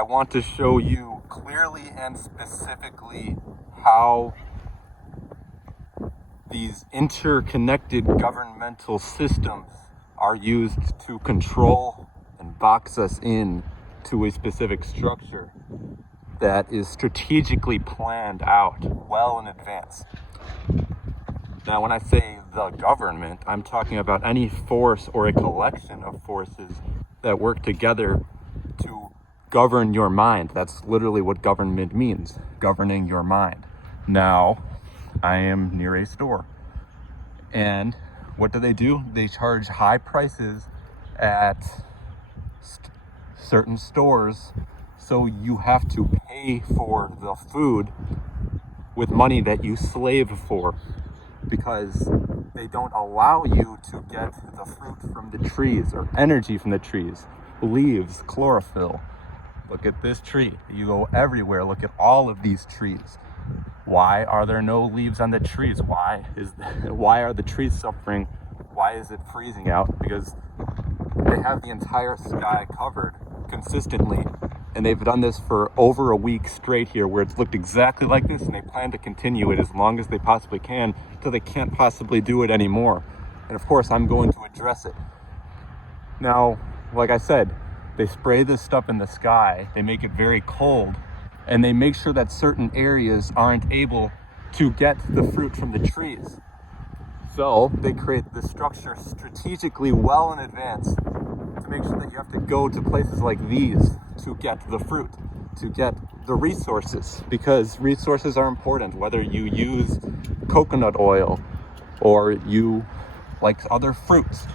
I want to show you clearly and specifically how these interconnected governmental systems are used to control and box us in to a specific structure that is strategically planned out well in advance. Now, when I say the government, I'm talking about any force or a collection of forces that work together to govern your mind. That's literally what government means, governing your mind. Now, I am near a store, and what do? They charge high prices at certain stores, so you have to pay for the food with money that you slave for, because they don't allow you to get the fruit from the trees or energy from the trees, leaves, chlorophyll. Look at this tree. You go everywhere, look at all of these trees. Why are there no leaves on the trees? Why are the trees suffering? Why is it freezing out? Because they have the entire sky covered consistently, and they've done this for over a week straight here, where it's looked exactly like this, and they plan to continue it as long as they possibly can until they can't possibly do it anymore. And of course, I'm going to address it. Now, like I said, they spray this stuff in the sky, they make it very cold, and they make sure that certain areas aren't able to get the fruit from the trees. So they create the structure strategically well in advance to make sure that you have to go to places like these to get the fruit, to get the resources, because resources are important, whether you use coconut oil or you like other fruits.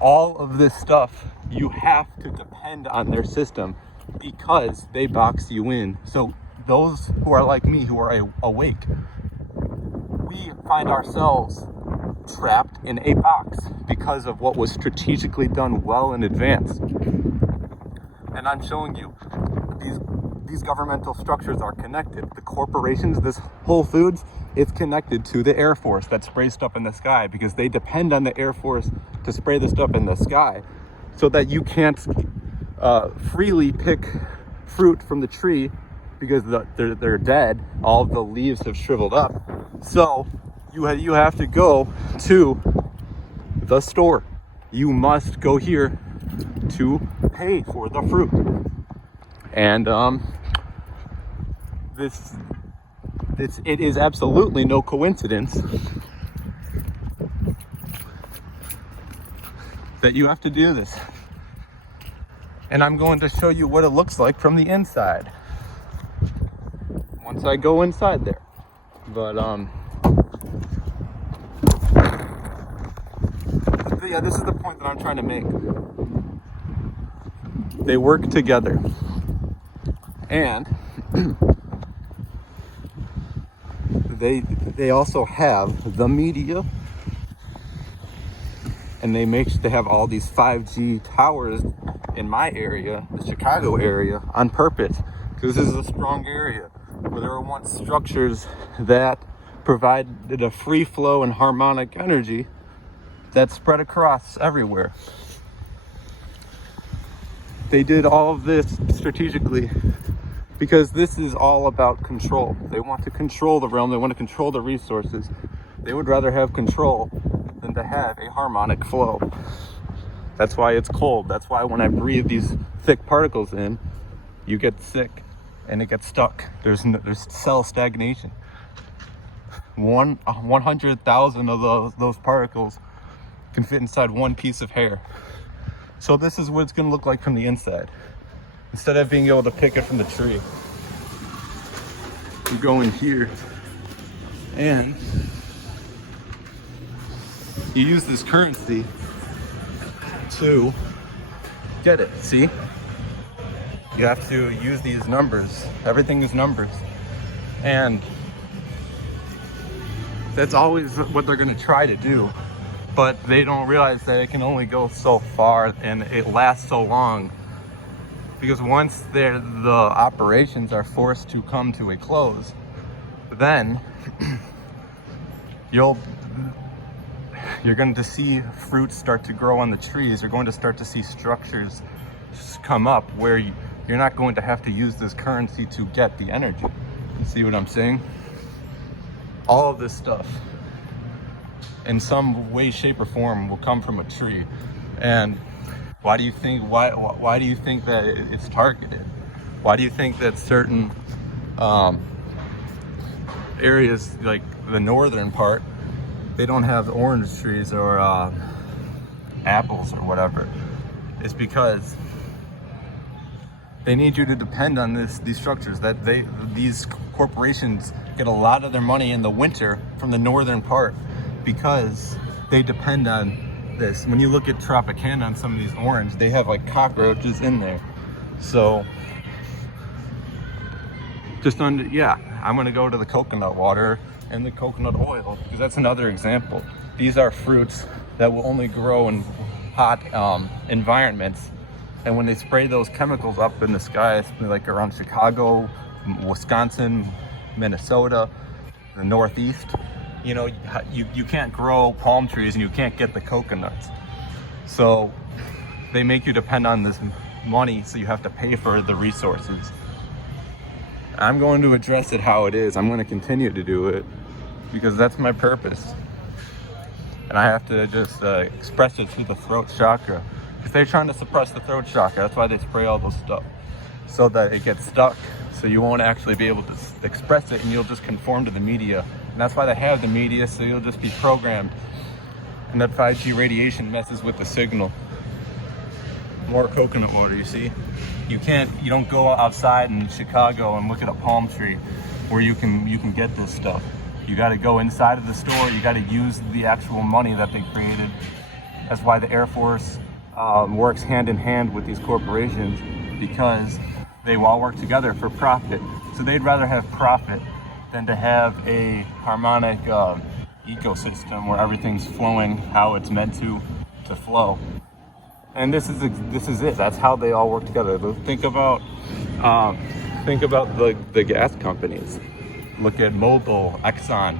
All of this stuff, you have to depend on their system because they box you in. So those who are like me, who are awake, we find ourselves trapped in a box because of what was strategically done well in advance. And I'm showing you these governmental structures are connected. The corporations, this Whole Foods, it's connected to the Air Force that sprays stuff in the sky, because they depend on the Air Force to spray the stuff in the sky so that you can't freely pick fruit from the tree, because they're dead. All of the leaves have shriveled up. So you have to go to the store. You must go here to pay for the fruit. And it is absolutely no coincidence that you have to do this. And I'm going to show you what it looks like from the inside once I go inside there. But yeah, this is the point that I'm trying to make. They work together, and they also have the media, and they have all these 5G towers in my area, the Chicago area, on purpose, because this is a strong area where there were once structures that provided a free flow and harmonic energy that spread across everywhere. They did all of this strategically because this is all about control. They want to control the realm. They want to control the resources. They would rather have control than to have a harmonic flow. That's why it's cold. That's why when I breathe these thick particles in, you get sick and it gets stuck. There's cell stagnation. 100,000 of those particles can fit inside one piece of hair. So this is what it's going to look like from the inside. Instead of being able to pick it from the tree, you go in here and you use this currency to get it. See? You have to use these numbers. Everything is numbers. And that's always what they're going to try to do. But they don't realize that it can only go so far and it lasts so long. Because once the operations are forced to come to a close, then you're going to see fruits start to grow on the trees. You're going to start to see structures come up where you're not going to have to use this currency to get the energy. You see what I'm saying? All of this stuff in some way, shape, or form will come from a tree. And why do you think that it's targeted? Why do you think that certain areas, like the northern part, they don't have orange trees or apples or whatever? It's because they need you to depend on these structures. These corporations get a lot of their money in the winter from the northern part because they depend on this. When you look at Tropicana on some of these orange, they have like cockroaches in there. So I'm gonna go to the coconut water and the coconut oil because that's another example. These are fruits that will only grow in hot environments, and when they spray those chemicals up in the sky, like around Chicago, Wisconsin, Minnesota, the Northeast, you can't grow palm trees and you can't get the coconuts. So they make you depend on this money, so you have to pay for the resources. I'm going to address it how it is. I'm going to continue to do it because that's my purpose. And I have to just express it through the throat chakra. Because they're trying to suppress the throat chakra. That's why they spray all this stuff. So that it gets stuck. So you won't actually be able to express it, and you'll just conform to the media. And that's why they have the media, so you'll just be programmed. And that 5G radiation messes with the signal. More coconut water, you see? You don't go outside in Chicago and look at a palm tree where you can get this stuff. You got to go inside of the store. You got to use the actual money that they created. That's why the Air Force works hand in hand with these corporations, because they all work together for profit. So they'd rather have profit than to have a harmonic ecosystem where everything's flowing how it's meant to flow. And this is it. That's how they all work together. Think about the gas companies. Look at Mobil, Exxon.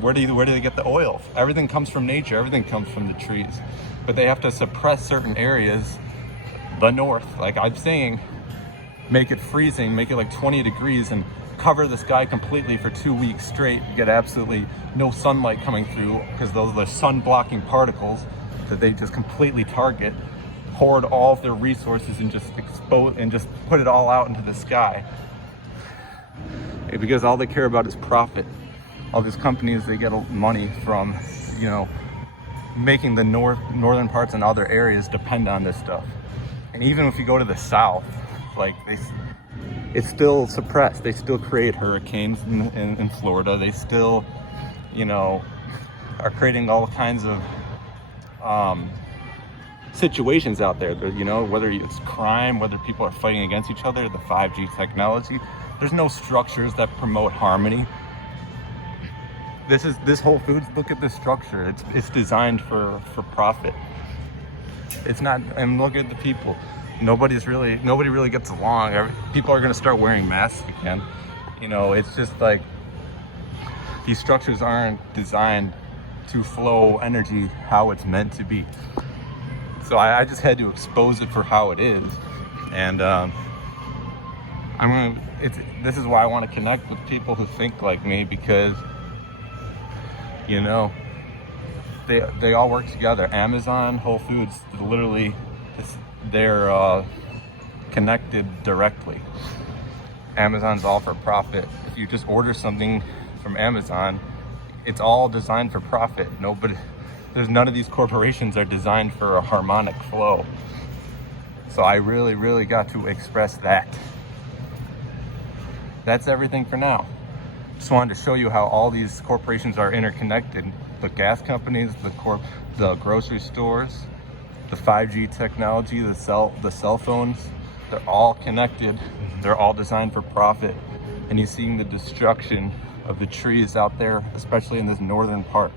Where do they get the oil? Everything comes from nature. Everything comes from the trees. But they have to suppress certain areas. The north, like I'm saying, make it freezing, make it like 20 degrees, and cover the sky completely for 2 weeks straight. You get absolutely no sunlight coming through because those are the sun-blocking particles that they just completely target, hoard all of their resources and just put it all out into the sky. Because all they care about is profit. All these companies, they get money from, making the northern parts and other areas depend on this stuff. And even if you go to the south, it's still suppressed. They still create hurricanes in Florida. They still, are creating all kinds of situations out there. Whether it's crime, whether people are fighting against each other, the 5G technology. There's no structures that promote harmony. This Whole Foods, look at this structure. It's designed for profit. It's not, and look at the people. Nobody really gets along. People are going to start wearing masks again. It's just like these structures aren't designed to flow energy how it's meant to be. So I just had to expose it for how it is. And this is why I want to connect with people who think like me, because they all work together. Amazon, Whole Foods, literally, they're connected directly. Amazon's all for profit. If you just order something from Amazon, it's all designed for profit. None of these corporations are designed for a harmonic flow. So I really, really got to express that. That's everything for now. Just wanted to show you how all these corporations are interconnected. The gas companies, the grocery stores, the 5G technology, the cell phones, they're all connected. They're all designed for profit. And you're seeing the destruction of the trees out there, especially in this northern part.